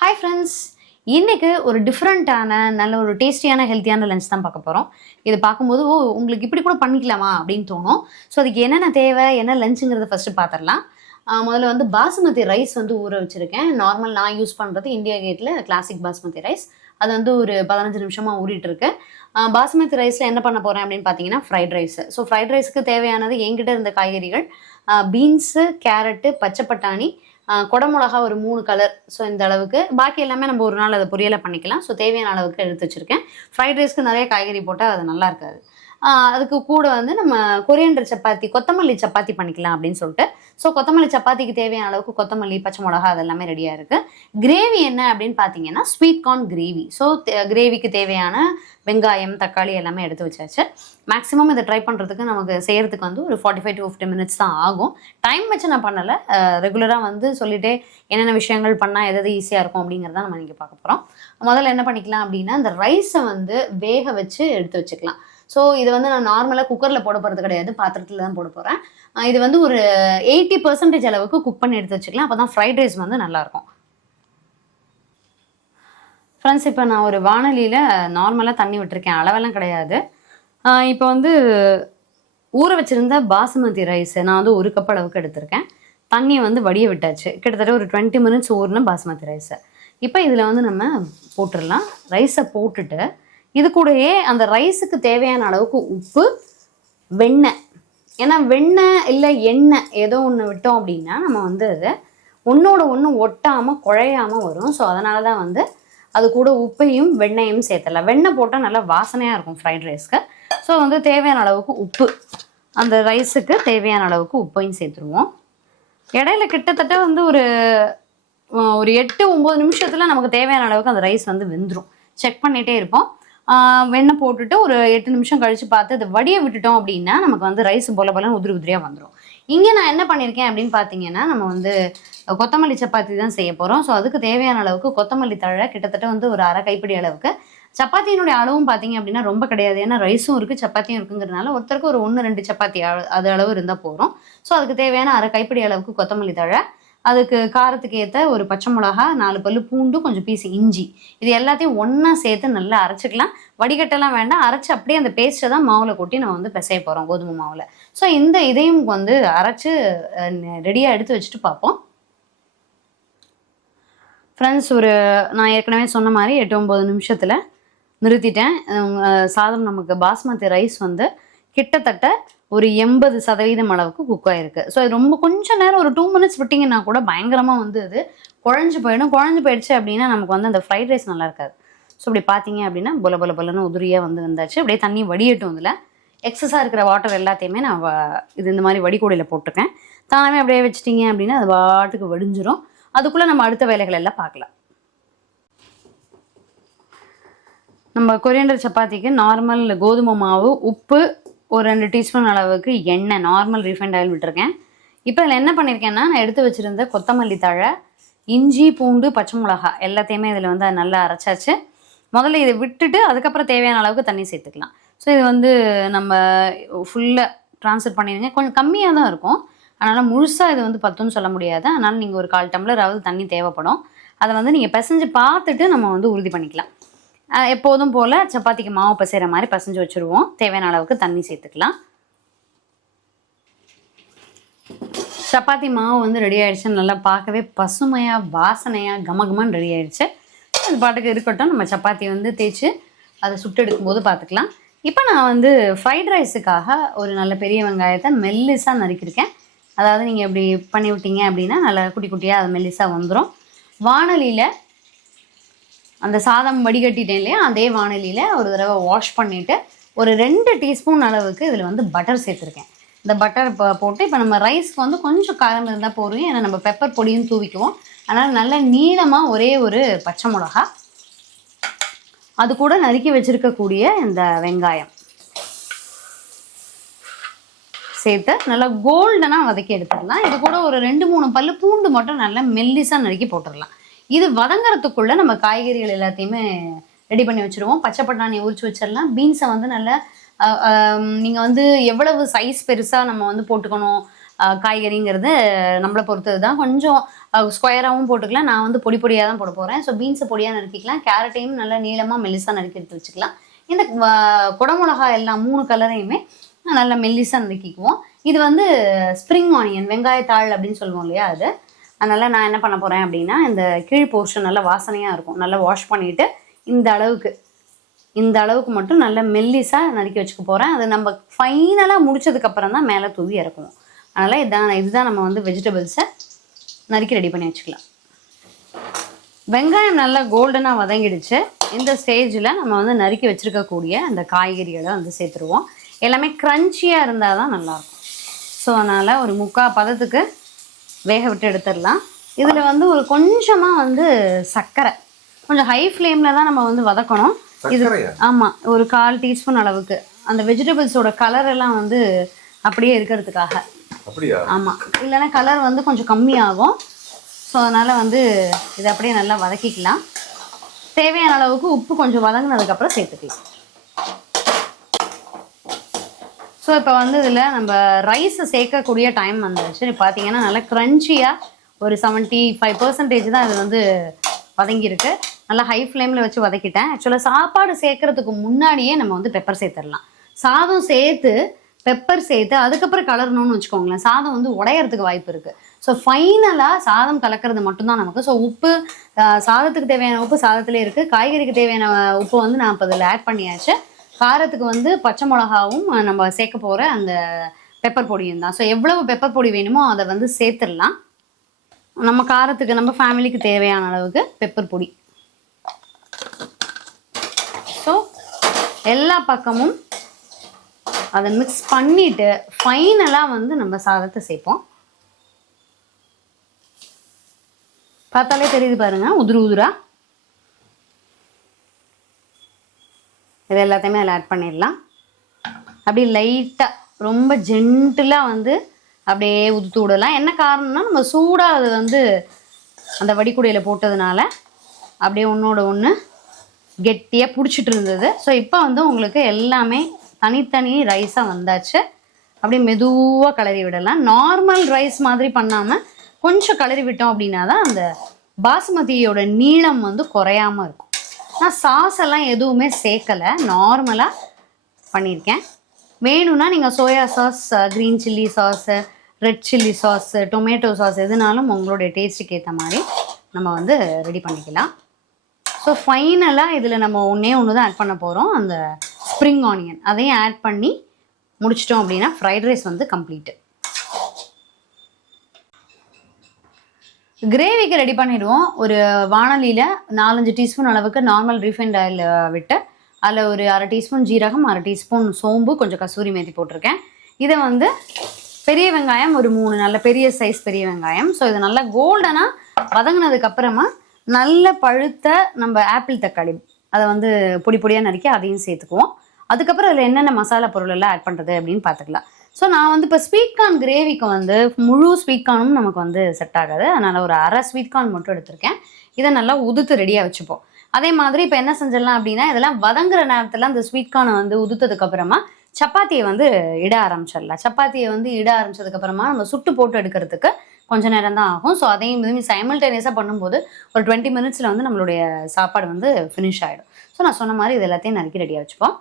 Hi friends இன்றைக்கு ஒரு டிஃப்ரெண்ட்டான நல்ல ஒரு டேஸ்டியான ஹெல்த்தியான லஞ்ச் தான் பார்க்க போகிறோம் இது பார்க்கும்போது ஓ உங்களுக்கு இப்படி கூட பண்ணிக்கலாமா? அப்படின்னு தோணும். ஸோ அதுக்கு என்னென்ன தேவை என்ன லஞ்சுங்கிறத ஃபஸ்ட்டு பார்த்துடலாம். முதல்ல வந்து பாசுமதி ரைஸ் வந்து ஊற வச்சுருக்கேன். நார்மல் நான் யூஸ் பண்ணுறது இந்தியா கேட்டில் கிளாசிக் பாஸ்மதி ரைஸ் அது வந்து ஒரு பதினஞ்சு நிமிஷமாக ஊறிட்டுருக்கு பாஸ்மதி ரைஸில் என்ன பண்ண போகிறேன் அப்படின்னு பார்த்தீங்கன்னா ஃப்ரைட் ரைஸ் ஸோ ஃப்ரைட் ரைஸ்க்கு தேவையானது என்கிட்ட இருந்த காய்கறிகள் பீன்ஸு கேரட்டு பச்சை பட்டாணி குடமிளகா ஒரு மூணு கலர் ஸோ இந்த அளவுக்கு. பாக்கி எல்லாமே நம்ம ஒரு நாள் அதை பொரியலை பண்ணிக்கலாம். ஸோ தேவையான அளவுக்கு எடுத்து வச்சுருக்கேன். ஃப்ரைட் ரைஸ்க்கு நிறைய காய்கறி போட்டால் அது நல்லா இருக்காது. அதுக்கு கூட வந்து நம்ம கொரியண்டர் சப்பாத்தி கொத்தமல்லி சப்பாத்தி பண்ணிக்கலாம் அப்படின்னு சொல்லிட்டு. ஸோ கொத்தமல்லி சப்பாத்திக்கு தேவையான அளவுக்கு கொத்தமல்லி பச்சை மிளகா அதெல்லாமே ரெடியாக இருக்குது கிரேவி என்ன அப்படின்னு பார்த்தீங்கன்னா ஸ்வீட் கார்ன் கிரேவி ஸோ கிரேவிக்கு தேவையான வெங்காயம் தக்காளி எல்லாமே எடுத்து வச்சாச்சு. மேக்ஸிமம் இதை ட்ரை பண்ணுறதுக்கு நமக்கு செய்கிறதுக்கு வந்து ஒரு forty five to fifty minutes தான் ஆகும். டைம் வச்சு நான் பண்ணலை. ரெகுலராக வந்து சொல்லிட்டே என்னென்ன விஷயங்கள் பண்ணால் எதாவது ஈஸியாக இருக்கும் அப்படிங்கிறத நம்ம இன்றைக்கி பார்க்க போகிறோம் முதல்ல என்ன பண்ணிக்கலாம் அப்படின்னா இந்த ரைஸை வந்து வேக வச்சு எடுத்து வச்சுக்கலாம். ஸோ இது வந்து நான் நார்மலாக குக்கரில் போட போகிறது கிடையாது. பாத்திரத்தில் தான் போட போகிறேன் இது வந்து ஒரு எயிட்டி பர்சன்டேஜ் அளவுக்கு குக் பண்ணி எடுத்து வச்சுக்கலாம். அப்போ தான் ஃப்ரைட் ரைஸ் வந்து நல்லாயிருக்கும். ஃப்ரெண்ட்ஸ் இப்போ நான் ஒரு வானொலியில் நார்மலாக தண்ணி விட்டுருக்கேன். அளவெல்லாம் கிடையாது. இப்போ வந்து ஊற வச்சுருந்த பாசுமதி ரைஸ் நான் வந்து ஒரு கப் அளவுக்கு எடுத்திருக்கேன். தண்ணியை வந்து வடிய விட்டாச்சு. கிட்டத்தட்ட ஒரு டுவெண்ட்டி மினிட்ஸ் ஊறின பாசுமதி ரைஸை இப்போ இதில் வந்து நம்ம போட்டுடலாம். ரைஸை போட்டுட்டு இது கூடயே அந்த ரைஸுக்கு தேவையான அளவுக்கு உப்பு வெண்ணெய். ஏன்னா வெண்ணெய் இல்லை எண்ணெய் ஏதோ ஒன்று விட்டோம் அப்படின்னா நம்ம வந்து அது ஒன்றோட ஒன்று ஒட்டாமல் குழையாமல் வரும். ஸோ அதனால தான் வந்து அது கூட உப்பையும் வெண்ணெயும் சேர்த்தலாம் வெண்ணெய் போட்டால் நல்லா வாசனையாக இருக்கும் ஃப்ரைட் ரைஸ்க்கு ஸோ வந்து தேவையான அளவுக்கு உப்பு. அந்த ரைஸுக்கு தேவையான அளவுக்கு உப்பையும் சேர்த்துருவோம். இடையில கிட்டத்தட்ட வந்து ஒரு ஒரு எட்டு ஒம்பது நிமிஷத்தில் நமக்கு தேவையான அளவுக்கு அந்த ரைஸ் வந்து வெந்துடும் செக் பண்ணிகிட்டே இருப்போம். வெண்ணெய் போட்டுட்டு ஒரு எட்டு நிமிஷம் கழித்து பார்த்து அதை வடிய விட்டுட்டோம் அப்படின்னா நமக்கு வந்து ரைஸ் போல போல உதிரி உதிரியாக வந்துடும் இங்கே நான் என்ன பண்ணியிருக்கேன் அப்படின்னு பார்த்தீங்கன்னா நம்ம வந்து கொத்தமல்லி சப்பாத்தி தான் செய்ய போகிறோம் ஸோ அதுக்கு தேவையான அளவுக்கு கொத்தமல்லி தழை கிட்டத்தட்ட வந்து ஒரு அரை கைப்பிடி அளவுக்கு. சப்பாத்தியினுடைய அளவும் பார்த்தீங்க அப்படின்னா ரொம்ப கிடையாது. ஏன்னா ரைஸும் இருக்குது சப்பாத்தியும் இருக்குங்கிறதுனால ஒருத்தருக்கு ஒரு ஒன்று ரெண்டு சப்பாத்தி அளவு- அது அளவு இருந்தால் போகிறோம் ஸோ அதுக்கு தேவையான அரை கைப்பிடி அளவுக்கு கொத்தமல்லி தழை அதுக்கு காரத்துக்கு ஏற்ற ஒரு பச்சை மிளகா நாலு பல்லு பூண்டு கொஞ்சம் பீஸ் இஞ்சி. இது எல்லாத்தையும் ஒன்றா சேர்த்து நல்லா அரைச்சிக்கலாம். வடிகட்டெல்லாம் வேண்டாம். அரைச்சி அப்படியே அந்த பேஸ்ட்டை தான் மாவில் கொட்டி நம்ம வந்து பிசைய போகிறோம் கோதுமை மாவில். ஸோ இந்த இதையும் வந்து அரைச்சி ரெடியாக எடுத்து வச்சுட்டு பார்ப்போம். ஃப்ரெண்ட்ஸ் ஒரு நான் ஏற்கனவே சொன்ன மாதிரி எட்டு ஒம்பது நிமிஷத்தில் நிறுத்திட்டேன். சாதம் நமக்கு பாஸ்மதி ரைஸ் வந்து கிட்டத்தட்ட ஒரு எண்பது சதவீதம் அளவுக்கு குக் ஆயிருக்கு. ஸோ இது ரொம்ப கொஞ்ச நேரம் ஒரு டூ மினிட்ஸ் விட்டிங்கன்னா கூட பயங்கரமாக வந்து அது குழஞ்சு போயிடும். குழஞ்சு போயிடுச்சு அப்படின்னா நமக்கு வந்து அந்த ஃப்ரைட் ரைஸ் நல்லா இருக்காது. ஸோ இப்படி பார்த்தீங்க அப்படின்னா பொல பொல பொலன்னு உதிரியாக வந்து வந்தாச்சு. அப்படியே தண்ணி வடியட்டும் இதில். எக்ஸஸாக இருக்கிற வாட்டர் எல்லாத்தையுமே நான் வ- இது இந்த மாதிரி வடிகோடியில் போட்டிருக்கேன். தானே அப்படியே வச்சிட்டிங்க அப்படின்னா அது பாட்டுக்கு வடிஞ்சிரும். அதுக்குள்ளே நம்ம அடுத்த வேலைகள் எல்லாம் பார்க்கலாம். நம்ம கொரியண்டர் சப்பாத்திக்கு நார்மல் கோதுமை மாவு உப்பு ஒரு ரெண்டு டீஸ்பூன் அளவுக்கு எண்ணெய் நார்மல் ரீஃபைண்ட் ஆயில் விட்டுருக்கேன். இப்போ இதில் என்ன பண்ணியிருக்கேன்னா நான் எடுத்து வச்சுருந்த கொத்தமல்லி தழை இஞ்சி பூண்டு பச்சை மிளகா எல்லாத்தையுமே இதில் வந்து நல்லா அரைச்சாச்சு. முதல்ல இதை விட்டுட்டு அதுக்கப்புறம் தேவையான அளவுக்கு தண்ணி சேர்த்துக்கலாம். ஸோ இது வந்து நம்ம ஃபுல்லாக ட்ரான்ஸ்ஃபர் பண்ணிடுங்க. கொஞ்சம் கம்மியாக தான் இருக்கும். அதனால் முழுசாக இது வந்து பத்துன்னு சொல்ல முடியாது. அதனால் நீங்கள் ஒரு கால் டம்ளராவது தண்ணி தேவைப்படும். அதை வந்து நீங்கள் பிசைஞ்சு பார்த்துட்டு நம்ம வந்து உறுதி பண்ணிக்கலாம். எப்போதும் போல் சப்பாத்திக்கு மாவு பசைகிற மாதிரி பசைஞ்சு வச்சுருவோம். தேவையான அளவுக்கு தண்ணி சேர்த்துக்கலாம். சப்பாத்தி மாவு வந்து ரெடி ஆயிடுச்சு. நல்லா பார்க்கவே பசுமையாக வாசனையாக கமகமான்னு ரெடி ஆயிடுச்சு. அது பாட்டுக்கு இருக்கட்டும். நம்ம சப்பாத்தி வந்து தேய்ச்சி அதை சுட்டு எடுக்கும்போது பார்த்துக்கலாம். இப்போ நான் வந்து ஃப்ரைட் ரைஸுக்காக ஒரு நல்ல பெரிய வெங்காயத்தை மெல்லிஸாக நறுக்கியிருக்கேன். அதாவது நீங்கள் இப்படி பண்ணி விட்டீங்க அப்படின்னா நல்லா குட்டி குட்டியாக அது மெல்லிஸாக வந்துடும் வானலியில் அந்த சாதம் வடிகட்டிட்டேன் இல்லையா? அதே வானலியில் ஒரு தடவை வாஷ் பண்ணிவிட்டு ஒரு ரெண்டு டீஸ்பூன் அளவுக்கு இதில் வந்து பட்டர் சேர்த்துருக்கேன். இந்த பட்டர் இப்போ போட்டு இப்போ நம்ம ரைஸ்க்கு வந்து கொஞ்சம் காரம் இருந்தால் போதும். ஏன்னா நம்ம பெப்பர் பொடியும் தூவிக்குவோம். அதனால் நல்ல நீளமாக ஒரே ஒரு பச்சை மிளகா. அது கூட நறுக்கி வச்சிருக்கக்கூடிய இந்த வெங்காயம். சேர்த்து நல்லா கோல்டனாக வதக்கி எடுத்துடலாம். இது கூட ஒரு ரெண்டு மூணு பல் பூண்டு மட்டும் நல்லா மெல்லிஸாக நறுக்கி போட்டுடலாம். இது வதங்குறதுக்குள்ள நம்ம காய்கறிகள் எல்லாத்தையுமே ரெடி பண்ணி வச்சுருவோம். பச்சை பட்டாணியை உரிச்சு வச்சிடலாம். பீன்ஸை வந்து நல்லா நீங்கள் வந்து எவ்வளவு சைஸ் பெருசாக நம்ம வந்து போட்டுக்கணும் காய்கறிங்கிறது நம்மளை பொறுத்தது தான் கொஞ்சம் ஸ்கொயராகவும் போட்டுக்கலாம். நான் வந்து பொடி பொடியாக தான் போட போகிறேன் ஸோ பீன்ஸை பொடியாக நறுக்கிக்கலாம். கேரட்டையும் நல்லா நீளமாக மெல்லிசாக நறுக்கி எடுத்து வச்சுக்கலாம். இந்த வ- குடமிளகா எல்லாம் மூணு கலரையுமே நல்லா மெல்லிசாக நறுக்கிக்குவோம். இது வந்து ஸ்ப்ரிங் ஆனியன் வெங்காயத்தாள் அப்படின்னு சொல்லுவோம் இல்லையா அது? அதனால் நான் என்ன பண்ண போகிறேன் அப்படின்னா இந்த கீழ் போர்ஷன் நல்லா வாசனையாக இருக்கும். நல்லா வாஷ் பண்ணிவிட்டு இந்த அளவுக்கு இந்த அளவுக்கு மட்டும் நல்லா மெல்லிஸாக நறுக்கி வச்சுக்க போகிறேன் அது நம்ம ஃபைனலாக முடிச்சதுக்கப்புறம் தான் மேலே தூவி இறக்கணும் அதனால் இதான் இதுதான் நம்ம வந்து வெஜிடபிள்ஸை நறுக்கி ரெடி பண்ணி வச்சுக்கலாம். வெங்காயம் நல்லா கோல்டனாக வதங்கிடுச்சு. இந்த ஸ்டேஜில் நம்ம வந்து நறுக்கி வச்சுருக்கக்கூடிய அந்த காய்கறிகளை வந்து சேர்த்துருவோம். எல்லாமே க்ரன்ச்சியாக இருந்தால் தான் நல்லாயிருக்கும் ஸோ அதனால் ஒரு முக்கால் பதத்துக்கு வேக விட்டு எடுத்துடலாம். இதில் வந்து ஒரு கொஞ்சமாக வந்து சர்க்கரை. கொஞ்சம் ஹை ஃப்ளேமில் தான் நம்ம வந்து வதக்கணும். இது ஆமாம் ஒரு கால் டீஸ்பூன் அளவுக்கு. அந்த வெஜிடபிள்ஸோட கலர் எல்லாம் வந்து அப்படியே இருக்கிறதுக்காக. ஆமாம் இல்லைன்னா கலர் வந்து கொஞ்சம் கம்மியாகும். ஸோ அதனால் வந்து இதை அப்படியே நல்லா வதக்கிக்கலாம். தேவையான அளவுக்கு உப்பு கொஞ்சம் வதங்கினதுக்கப்புறம் சேர்த்துக்கலாம். ஸோ இப்போ வந்து இதில் நம்ம ரைஸை சேர்க்கக்கூடிய டைம் வந்துருச்சு நீ பார்த்தீங்கன்னா நல்லா க்ரன்ச்சியாக ஒரு செவன்ட்டி ஃபைவ் பர்சன்டேஜ் தான் இது வந்து வதங்கியிருக்கு. நல்லா ஹை ஃப்ளேமில் வச்சு வதக்கிட்டேன். ஆக்சுவலாக சாப்பாடு சேர்க்கறதுக்கு முன்னாடியே நம்ம வந்து பெப்பர் சேர்த்துடலாம். சாதம் சேர்த்து பெப்பர் சேர்த்து அதுக்கப்புறம் கலரணும்னு வச்சுக்கோங்களேன். சாதம் வந்து உடையறதுக்கு வாய்ப்பு இருக்குது ஸோ ஃபைனலாக சாதம் கலக்கிறது மட்டும்தான் நமக்கு. ஸோ உப்பு சாதத்துக்கு தேவையான உப்பு சாதத்திலே இருக்குது காய்கறிக்கு தேவையான உப்பு வந்து நான் இப்போ இதில் ஆட் பண்ணியாச்சு. காரத்துக்கு வந்து பச்சை மிளகாவும் நம்ம சேர்க்க போகிற அந்த பெப்பர் பொடியும் தான். ஸோ எவ்வளவு பெப்பர் பொடி வேணுமோ அதை வந்து சேர்த்துடலாம். நம்ம காரத்துக்கு நம்ம ஃபேமிலிக்கு தேவையான அளவுக்கு பெப்பர் பொடி. ஸோ எல்லா பக்கமும் அதை மிக்ஸ் பண்ணிட்டு ஃபைனலாக வந்து நம்ம சாதத்தை சேர்ப்போம். பார்த்தாலே தெரியுது பாருங்க உதிரு உதிரா. இது எல்லாத்தையுமே அதில் ஆட் பண்ணிடலாம். அப்படியே லைட்டாக ரொம்ப ஜென்டிலாக வந்து அப்படியே உதுத்து விடலாம். என்ன காரணம்னா நம்ம சூடாக அது வந்து அந்த வடிக்குடையில் போட்டதுனால அப்படியே ஒன்றோட ஒன்று கெட்டியாக பிடிச்சிட்டு இருந்தது. ஸோ இப்போ வந்து உங்களுக்கு எல்லாமே தனித்தனி ரைஸாக வந்தாச்சு. அப்படியே மெதுவாக கலரி விடலாம். நார்மல் ரைஸ் மாதிரி பண்ணாமல் கொஞ்சம் கலரி விட்டோம் அப்படின்னா தான் அந்த பாசுமதியோட நீளம் வந்து குறையாம இருக்கும். நான் சாஸ் எல்லாம் எதுவுமே சேர்க்கலை. நார்மலாக பண்ணியிருக்கேன். வேணும்னா நீங்கள் soya sauce green chilli sauce red chilli sauce tomato sauce எதுனாலும் உங்களுடைய டேஸ்ட்டுக்கு ஏற்ற மாதிரி நம்ம வந்து ரெடி பண்ணிக்கலாம். ஸோ ஃபைனலாக இதில் நம்ம ஒன்றே ஒன்று தான் ஆட் பண்ண போகிறோம் அந்த ஸ்ப்ரிங் ஆனியன் அதையும் ஆட் பண்ணி முடிச்சிட்டோம் அப்படின்னா ஃப்ரைட் ரைஸ் வந்து கம்ப்ளீட்டு கிரேவிக்கு ரெடி பண்ணிடுவோம். ஒரு வாணலியில் நாலஞ்சு டீஸ்பூன் அளவுக்கு நார்மல் ரீஃபைண்ட் ஆயில் விட்டு அதில் ஒரு அரை டீஸ்பூன் ஜீரகம் அரை டீஸ்பூன் சோம்பு கொஞ்சம் கசூரி மேத்தி போட்டிருக்கேன். இதை வந்து பெரிய வெங்காயம் ஒரு மூணு நல்ல பெரிய சைஸ் பெரிய வெங்காயம். ஸோ இது நல்லா கோல்டனாக வதங்கினதுக்கு அப்புறமா நல்ல பழுத்த நம்ம ஆப்பிள் தக்காளி அதை வந்து பொடி பொடியாக நறுக்கி அதையும் சேர்த்துக்குவோம். அதுக்கப்புறம் அதில் என்னென்ன மசாலா பொருள் எல்லாம் ஆட் பண்ணுறது அப்படின்னு பார்த்துக்கலாம். ஸோ நான் வந்து இப்போ ஸ்வீட் கார்ன் கிரேவிக்கு வந்து முழு ஸ்வீட் கார்னும் நமக்கு வந்து செட் ஆகாது. அதனால் ஒரு அரை ஸ்வீட் கார்ன் மட்டும் எடுத்திருக்கேன். இதை நல்லா உதுத்து ரெடியாக வச்சுப்போம். அதே மாதிரி இப்போ என்ன செஞ்சிடலாம் அப்படின்னா இதெல்லாம் வதங்குற நேரத்தில் அந்த ஸ்வீட் கார்னை வந்து உதுத்ததுக்கு அப்புறமா சப்பாத்தியை வந்து இட ஆரம்பிச்சிடலாம். சப்பாத்தியை வந்து இட ஆரம்பிச்சதுக்கு அப்புறமா நம்ம சுட்டு போட்டு எடுக்கிறதுக்கு கொஞ்ச நேரம் தான் ஆகும். ஸோ அதையும் இதுவுமே சைமல்டேனியஸாக பண்ணும்போது ஒரு டுவெண்ட்டி மினிட்ஸில் வந்து நம்மளுடைய சாப்பாடு வந்து ஃபினிஷ் ஆகிடும் ஸோ நான் சொன்ன மாதிரி இது எல்லாத்தையும் நறுக்கி ரெடியாக வச்சுப்போம்.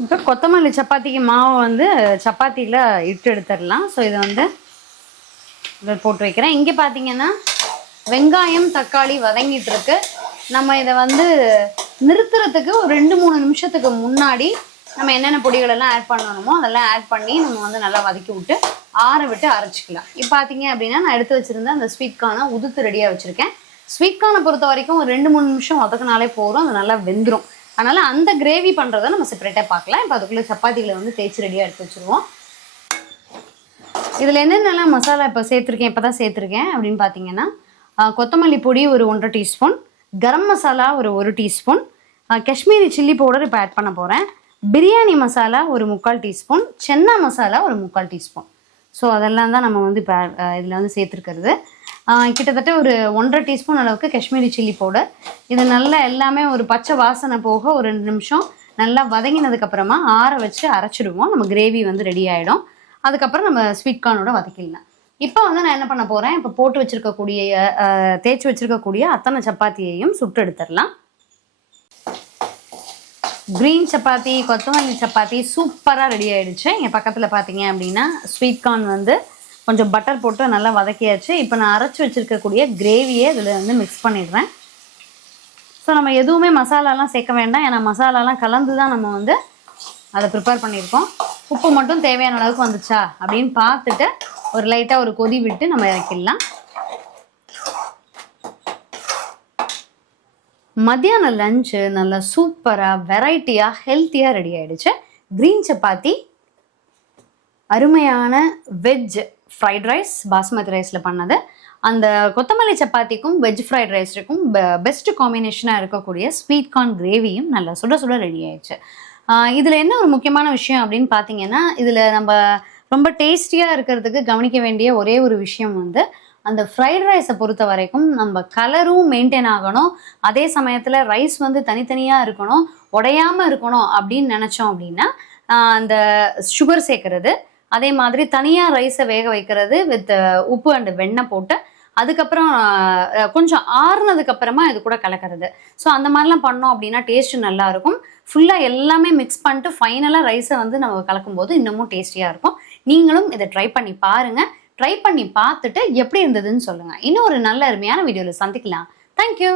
இப்போ கொத்தமல்லி சப்பாத்திக்கு மாவு வந்து சப்பாத்தியில் இட்டு எடுத்துடலாம். ஸோ இதை வந்து இதில் போட்டு வைக்கிறேன். இங்கே பார்த்தீங்கன்னா வெங்காயம் தக்காளி வதங்கிட்டு இருக்கு. நம்ம இதை வந்து நிறுத்துறதுக்கு ஒரு ரெண்டு மூணு நிமிஷத்துக்கு முன்னாடி நம்ம என்னென்ன பொடிகள் எல்லாம் ஆட் பண்ணணுமோ அதெல்லாம் ஆட் பண்ணி நம்ம வந்து நல்லா வதக்கி விட்டு ஆற விட்டு அரைச்சிக்கலாம். இப்போ பார்த்தீங்க அப்படின்னா நான் எடுத்து வச்சிருந்த அந்த ஸ்வீட் கார்னை உதுத்து ரெடியாக வச்சுருக்கேன். ஸ்வீட் கார்னை பொறுத்த வரைக்கும் ஒரு ரெண்டு மூணு நிமிஷம் வதக்கினாலே போதும். அது நல்லா வெந்துடும் அதனால் அந்த கிரேவி பண்ணுறதை நம்ம செப்பரேட்டாக பார்க்கலாம். இப்போ அதுக்குள்ளே சப்பாத்திகளை வந்து தேய்ச்சி ரெடியாக எடுத்து வச்சுருவோம். இதில் என்னென்னலாம் மசாலா இப்போ சேர்த்துருக்கேன் இப்போ தான் சேர்த்துருக்கேன் அப்படின்னு பார்த்தீங்கன்னா கொத்தமல்லி பொடி ஒரு ஒன்றரை டீஸ்பூன் கரம் மசாலா ஒரு ஒரு டீஸ்பூன் காஷ்மீரி சில்லி பவுடர் இப்போ ஆட் பண்ண போகிறேன் பிரியாணி மசாலா ஒரு முக்கால் டீஸ்பூன் சென்னா மசாலா ஒரு முக்கால் டீஸ்பூன். ஸோ அதெல்லாம் தான் நம்ம வந்து இப்போ இதில் வந்து சேர்த்துருக்கிறது. கிட்டத்தட்ட ஒரு ஒன்றரை டீஸ்பூன் அளவுக்கு காஷ்மீரி சில்லி பவுடர். இது நல்லா எல்லாமே ஒரு பச்சை வாசனை போக ஒரு ரெண்டு நிமிஷம் நல்லா வதங்கினதுக்கப்புறமா ஆற வச்சு அரைச்சிடுவோம். நம்ம கிரேவி வந்து ரெடி ஆகிடும் அதுக்கப்புறம் நம்ம ஸ்வீட் கார்னோட வதக்கிடலாம். இப்போ வந்து நான் என்ன பண்ண போகிறேன் இப்போ போட்டு வச்சுருக்கக்கூடிய தேய்ச்சி வச்சுருக்கக்கூடிய அத்தனை சப்பாத்தியையும் சுட்டு எடுத்துடலாம். க்ரீன் சப்பாத்தி கொத்தமல்லி சப்பாத்தி சூப்பராக ரெடி ஆகிடுச்சு இங்கே பக்கத்தில் பார்த்தீங்க அப்படின்னா ஸ்வீட் கார்ன் வந்து கொஞ்சம் பட்டர் போட்டு நல்லா வதக்கியாச்சு. இப்போ நான் அரைச்சி வச்சிருக்கக்கூடிய கிரேவியை இதில் வந்து மிக்ஸ் பண்ணிடுறேன். ஸோ நம்ம எதுவுமே மசாலாலாம் சேர்க்க வேண்டாம். ஏன்னா மசாலாலாம் கலந்து தான் நம்ம வந்து அதை ப்ரிப்பேர் பண்ணியிருக்கோம். உப்பு மட்டும் தேவையான அளவுக்கு வந்துச்சா? அப்படின்னு பார்த்துட்டு ஒரு லைட்டாக ஒரு கொதி விட்டு நம்ம இறக்கிடலாம். மத்தியான லஞ்சு நல்லா சூப்பராக வெரைட்டியாக ஹெல்த்தியாக ரெடி ஆகிடுச்சு க்ரீன் சப்பாத்தி அருமையான வெஜ் ஃப்ரைட் ரைஸ் பாஸ்மதி ரைஸில் பண்ணது. அந்த கொத்தமல்லி சப்பாத்திக்கும் வெஜ் ஃப்ரைட் ரைஸுக்கும் பெஸ்ட் காம்பினேஷனாக இருக்கக்கூடிய ஸ்வீட் கார்ன் கிரேவியும் நல்லா சுட சுட ரெடி ஆயிடுச்சு. இதில் என்ன ஒரு முக்கியமான விஷயம் அப்படின்னு பார்த்தீங்கன்னா இதில் நம்ம ரொம்ப டேஸ்டியாக இருக்கிறதுக்கு கவனிக்க வேண்டிய ஒரே ஒரு விஷயம் வந்து அந்த ஃப்ரைட் ரைஸை பொறுத்த வரைக்கும் நம்ம கலரும் மெயின்டைன் ஆகணும். அதே சமயத்தில் ரைஸ் வந்து தனித்தனியாக இருக்கணும் உடையாமல் இருக்கணும் அப்படின்னு நினச்சோம் அப்படின்னா அந்த சுகர் சேர்க்கறது அதே மாதிரி தனியாக ரைஸை வேக வைக்கிறது வித் உப்பு அண்ட் வெண்ணெய் போட்டு அதுக்கப்புறம் கொஞ்சம் ஆறுனதுக்கு அப்புறமா இது கூட கலக்கிறது. ஸோ அந்த மாதிரிலாம் பண்ணோம் அப்படின்னா டேஸ்ட் நல்லா இருக்கும். ஃபுல்லாக எல்லாமே மிக்ஸ் பண்ணிட்டு ஃபைனலாக ரைஸை வந்து நம்ம கலக்கும்போது இன்னமும் டேஸ்டியாக இருக்கும். நீங்களும் இதை ட்ரை பண்ணி பாருங்கள் ட்ரை பண்ணி பார்த்துட்டு எப்படி இருந்ததுன்னு சொல்லுங்கள் இன்னும் ஒரு நல்ல அருமையான வீடியோவில் சந்திக்கலாம். தேங்க்யூ